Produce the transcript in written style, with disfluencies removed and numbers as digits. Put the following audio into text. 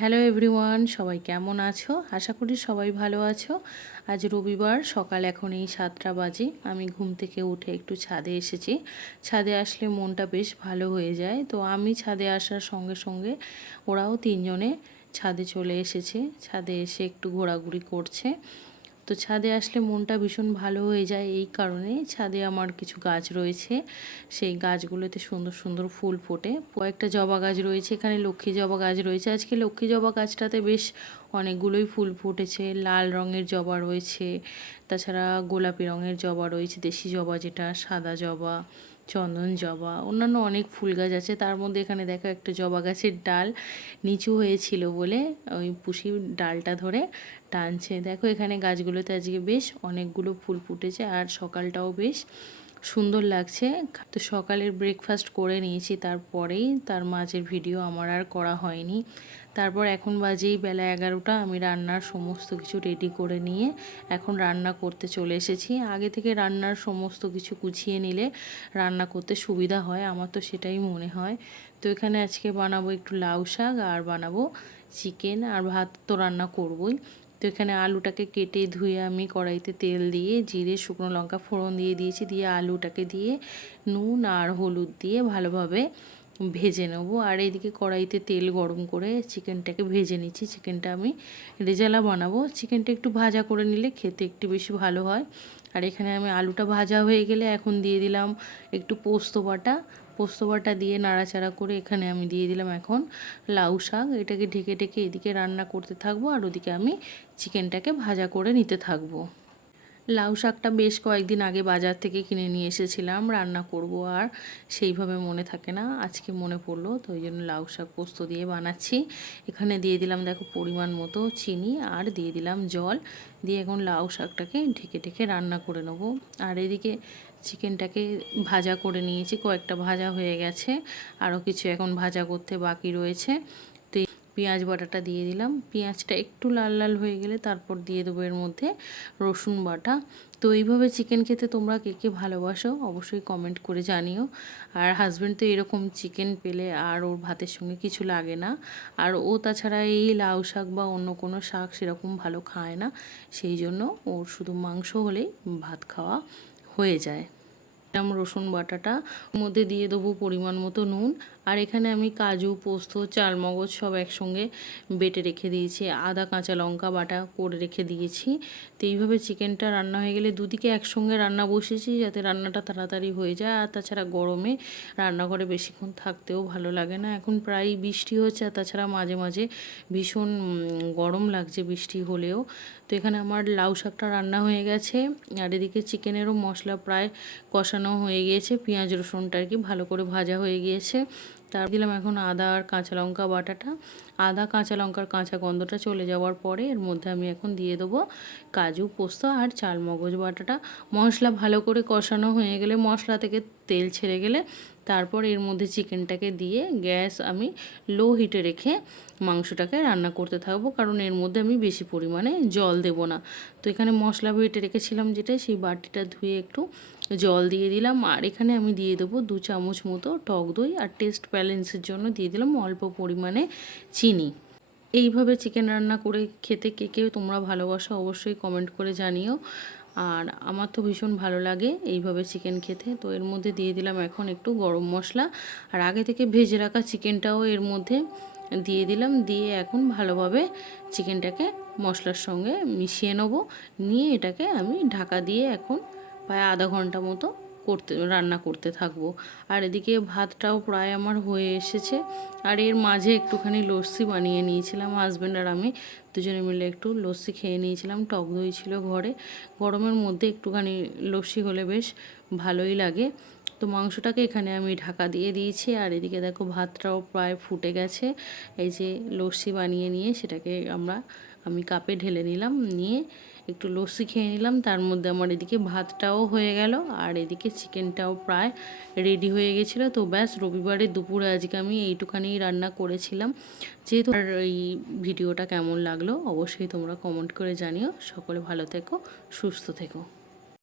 Hello everyone, সবাই কেমন আছো? আশা করি সবাই ভালো আছো। আজ রবিবার, সকাল এখন এই 7টা বাজে। আমি ঘুম থেকে উঠে একটু ছাদে এসেছি। ছাদে আসলে মনটা বেশ ভালো হয়ে যায়। তো আমি ছাদে আসার সঙ্গে সঙ্গে ওরাও তিনজনে ছাদে চলে এসেছে। ছাদে এসে একটু ঘোরাঘুরি করছে। তো ছাদে আসলে মনটা ভীষণ ভালো হয়ে যায়। এই কারণে ছাদে আমার কিছু গাছ রয়েছে, সেই গাছগুলোতে সুন্দর সুন্দর ফুল ফোটে। কয়েকটা জবা গাছ রয়েছে, এখানে লক্ষ্মী জবা গাছ রয়েছে। আজকে লক্ষ্মী জবা গাছটাতে বেশ অনেকগুলোই ফুল ফুটেছে। লাল রঙের জবা রয়েছে, তাছাড়া গোলাপি রঙের জবা রয়েছে, দেশি জবা যেটা, সাদা জবা, চন্দন জবা, অন্যান্য অনেক ফুল গাছ আছে। তার মধ্যে এখানে দেখো একটা জবা গাছের ডাল নিচু হয়েছিল বলে ওই পুষি ডালটা ধরে টানছে। দেখো এখানে গাছগুলোতে আজকে বেশ অনেকগুলো ফুল ফুটেছে আর সকালটাও বেশ সুন্দর লাগছে। তো সকালের ব্রেকফাস্ট করে নিয়েছি, তারপরেই তার মাঝের ভিডিও আমার আর করা হয়নি। তারপর এখন বাজেই বেলা 11টা। আমি রান্নার সমস্ত কিছু রেডি করে নিয়ে এখন রান্না করতে চলে এসেছি। আগে থেকে রান্নার সমস্ত কিছু গুছিয়ে নিলে রান্না করতে সুবিধা হয়, আমার তো সেটাই মনে হয়। তো এখানে আজকে বানাবো একটু লাউ শাক আর বানাবো চিকেন, আর ভাত তো রান্না করবই। তো এখানে আলুটাকে কেটে ধুয়ে আমি কড়াইতে তেল দিয়ে জিরে শুকনো লঙ্কা ফোড়ন দিয়ে দিয়েছি। দিয়ে আলুটাকে দিয়ে নুন আর হলুদ দিয়ে ভালোভাবে ভেজে নেবো। আর এইদিকে কড়াইতে তেল গরম করে চিকেনটাকে ভেজে নিচ্ছি। চিকেনটা আমি রেজালা বানাবো। চিকেনটা একটু ভাজা করে নিলে খেতে একটু বেশি ভালো হয়। আর এখানে আমি আলুটা ভাজা হয়ে গেলে এখন দিয়ে দিলাম একটু পোস্ত বাটা দিয়ে নাড়াচাড়া করে এখানে আমি দিয়ে দিলাম এখন লাউ শাক। এটাকে ঢেকে ঢেকে এদিকে রান্না করতে থাকবো আর ওদিকে আমি চিকেনটাকে ভাজা করে নিতে থাকবো। লাউ শাকটা বেশ কয়েকদিন আগে বাজার থেকে কিনে নিয়ে এসেছিলাম, রান্না করব আর সেইভাবে মনে থাকে না, আজকে মনে পড়লো, তো ওই জন্য লাউ শাক পোস্ত দিয়ে বানাচ্ছি। এখানে দিয়ে দিলাম দেখো পরিমাণ মতো চিনি আর দিয়ে দিলাম জল। দিয়ে এখন লাউ শাকটাকে ঢেকে ঢেকে রান্না করে নেব। আর এদিকে চিকেনটাকে ভাজা করে নিয়েছি, কয়েকটা ভাজা হয়ে গেছে, আরও কিছু এখন ভাজা করতে বাকি রয়েছে। পেঁয়াজ বাটাটা দিয়ে দিলাম। পেঁয়াজটা একটু লাল লাল হয়ে গেলে তারপর দিয়ে দেবো এর মধ্যে রসুন বাটা। তো এইভাবে চিকেন খেতে তোমরা কে কে ভালোবাসো অবশ্যই কমেন্ট করে জানিও। আর হাজব্যান্ড তো এরকম চিকেন পেলে আর ওর ভাতের সঙ্গে কিছু লাগে না। আর ও তাছাড়া এই লাউ শাক বা অন্য কোনো শাক সেরকম ভালো খায় না, সেই জন্য ওর শুধু মাংস হলেই ভাত খাওয়া হয়ে যায়। রসুন বাটাটা মধ্যে দিয়ে দেবো পরিমাণ মতো নুন। আর এখানে আমি কাজু, পোস্ত, চালমগজ সব একসঙ্গে বেটে রেখে দিয়েছি, আদা কাঁচা লঙ্কা বাটা করে রেখে দিয়েছি। তো এইভাবে চিকেনটা রান্না হয়ে গেলে দুদিকে একসঙ্গে রান্না বসেছি যাতে রান্নাটা তাড়াতাড়ি হয়ে যায়। আর তাছাড়া গরমে রান্নাঘরে বেশিক্ষণ থাকতেও ভালো লাগে না। এখন প্রায় বৃষ্টি হচ্ছে, আর তাছাড়া মাঝে মাঝে ভীষণ গরম লাগছে বৃষ্টি হলেও। তো এখানে আমার লাউ শাকটা রান্না হয়ে গেছে আর এদিকে চিকেনেরও মশলা প্রায় কষানো হয়ে গিয়েছে, পেঁয়াজ রসুনটা আর কি ভালো করে ভাজা হয়ে গিয়েছে। তার দিলাম এখন আদা আর কাঁচা লঙ্কা বাটাটা। আদা কাঁচা লঙ্কার কাঁচা গন্ধটা চলে যাওয়ার পরে এর মধ্যে আমি এখন দিয়ে দেবো কাজু, পোস্ত আর চালমগজ বাটাটা। মশলা ভালো করে কষানো হয়ে গেলে, মশলা থেকে তেল ছেড়ে গেলে তারপর এর মধ্যে চিকেনটাকে দিয়ে গ্যাস আমি লো হিটে রেখে মাংসটাকে রান্না করতে থাকবো, কারণ এর মধ্যে আমি বেশি পরিমাণে জল দেব না। তো এখানে মশলা বেটে রেখেছিলাম যেটা, সেই বাটিটা ধুয়ে একটু জল দিয়ে দিলাম। আর এখানে আমি দিয়ে দেবো 2 চামচ মতো টক দই, আর টেস্ট ব্যালেন্সের জন্য দিয়ে দিলাম অল্প পরিমাণে চিনি। এইভাবে চিকেন রান্না করে খেতে কে কে তোমরা ভালোবাসো অবশ্যই কমেন্ট করে জানিও। আর আমার তো ভীষণ ভালো লাগে এইভাবে চিকেন খেতে। তো এর মধ্যে দিয়ে দিলাম এখন একটু গরম মশলা, আর আগে থেকে ভেজে রাখা চিকেনটাও এর মধ্যে দিয়ে দিলাম। দিয়ে এখন ভালোভাবে চিকেনটাকে মশলার সঙ্গে মিশিয়ে নেব। নিয়ে এটাকে আমি ঢাকা দিয়ে এখন প্রায় আধা ঘন্টা মতো রান্না করতে থাকবো। আর এদিকে ভাতটাও প্রায় আমার হয়ে এসেছে। আর এর মাঝে একটুখানি লস্যি বানিয়ে নিয়েছিলাম, হাজব্যান্ড আর আমি দুজনে মিলে একটু লস্যি খেয়ে নিয়েছিলাম। টক দই ছিল ঘরে, গরমের মধ্যে একটুখানি লস্যি হলে বেশ ভালোই লাগে। তো মাংসটাকে এখানে আমি ঢাকা দিয়ে দিয়েছি। আর এদিকে দেখো ভাতটাও প্রায় ফুটে গেছে। এই যে লস্যি বানিয়ে নিয়ে সেটাকে আমি কাপে ঢেলে নিলাম, নিয়ে একটু লস্যি খেয়ে নিলাম। তার মধ্যে আমার এদিকে ভাতটাও হয়ে গেল আর এদিকে চিকেনটাও প্রায় রেডি হয়ে গেছিলো। তো ব্যাস, রবিবারের দুপুরে আজকে আমি এইটুখানি রান্না করেছিলাম। যেহেতু আর এই ভিডিওটা কেমন লাগলো অবশ্যই তোমরা কমেন্ট করে জানিও। সকলে ভালো থেকো, সুস্থ থেকো।